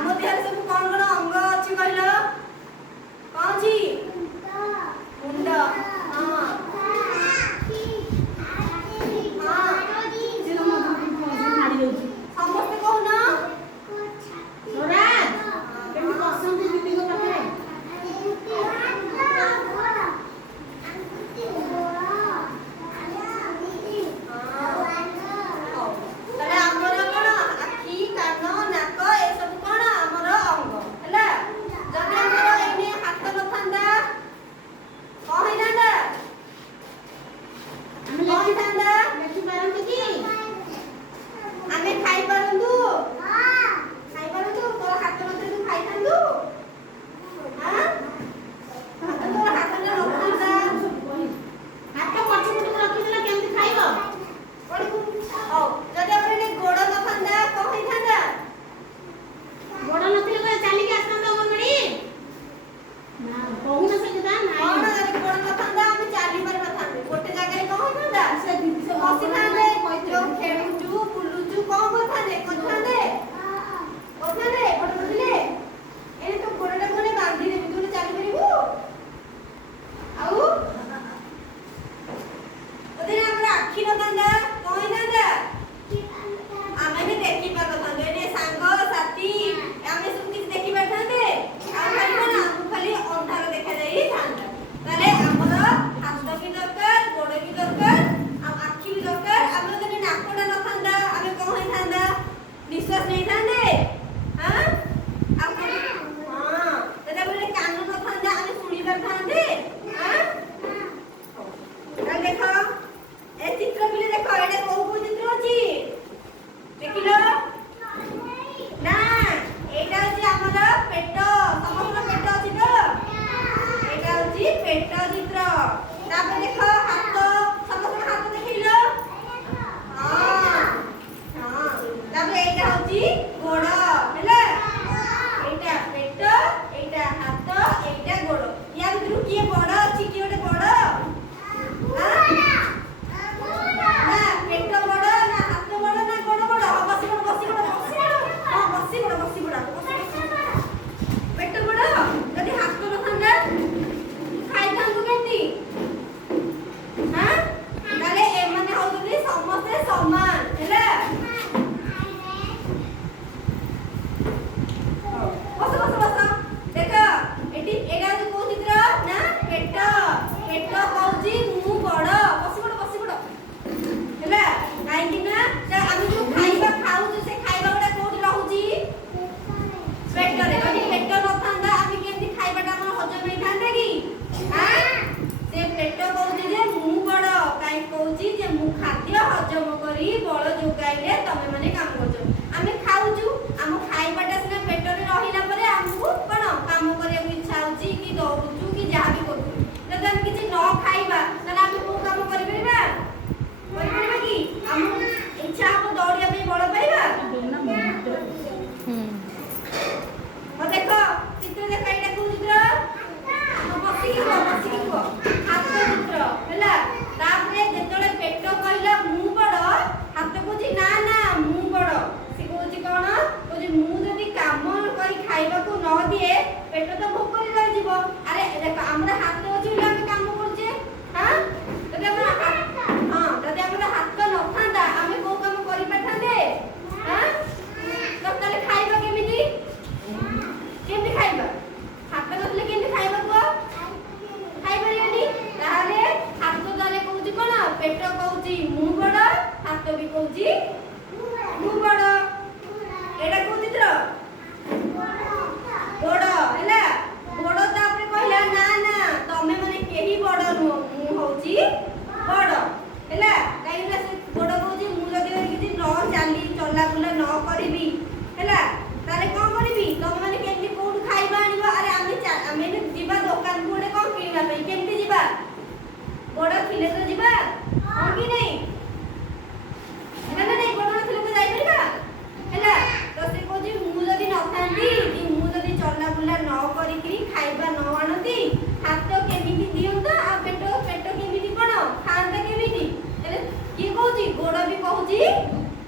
ଆମ ଦେହରେ ସବୁ କଣ କଣ ଅଙ୍ଗ ଅଛି କହିଲ? କଣ ଅଛି? ମୁଣ୍ଡ। ହଁ ସମସ୍ତେ କହୁନ।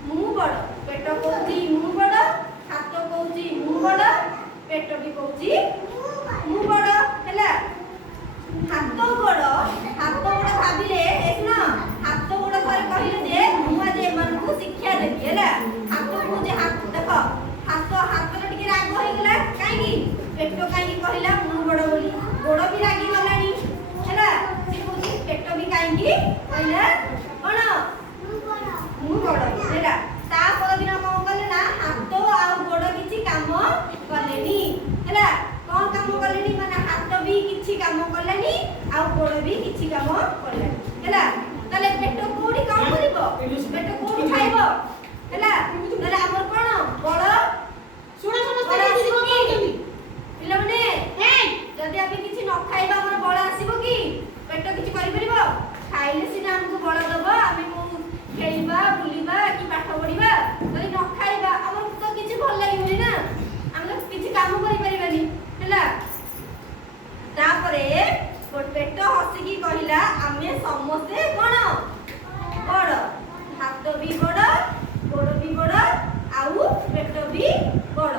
ମୁଁ ବଡ଼, ପେଟ କହୁଛି ମୁଁ ବଡ଼, ହାତ କହୁଛି ମୁଁ ବଡ଼, पेट भी कहूची मु बड़ हैला हाथ गोड़ भाबिले सुन हाथ गोड़ थरे कहिले जे मु आज एमान को शिक्षा देबी हैला हाथ को जे हाथ देखो हाथ टिके राग हो गेला काई पेट काई कहला मु बड़ बोली गोड़ भी रागी गलानी हैला से कहूची पेट भी काई कहला कोन मु बड़ हैला ता पर दिन कोन कले ना हाथ आ गोड़ किछि काम कलेनी हैला कोन काम कलेनी माने हाथ भी किछि काम कलेनी आ गोड़ भी किछि काम कलेनी हैला तले पेट कोडी काम करिवो पेट कोडी खाइबो हैला तले हमर कोन बड़ सुना दीदी को कहतनी पिला माने जदी आबे किछि न खाइबा हमर बड़ आसीबो कि पेट किछि करि परिबो खाइले सिना हमको बड़ दबो आमे खेलबा बुलिबा कि पाठ पढिबा जदी न खाइबा हमर तो किछि भल लागिबनी ना हम किछि काम करि परिबानी हैला तापरे पेट हसी कहला आमे समस्ते कोन बड़ हाथ भी बड़ गोड़ भी बड़ आउ पेट भी बड़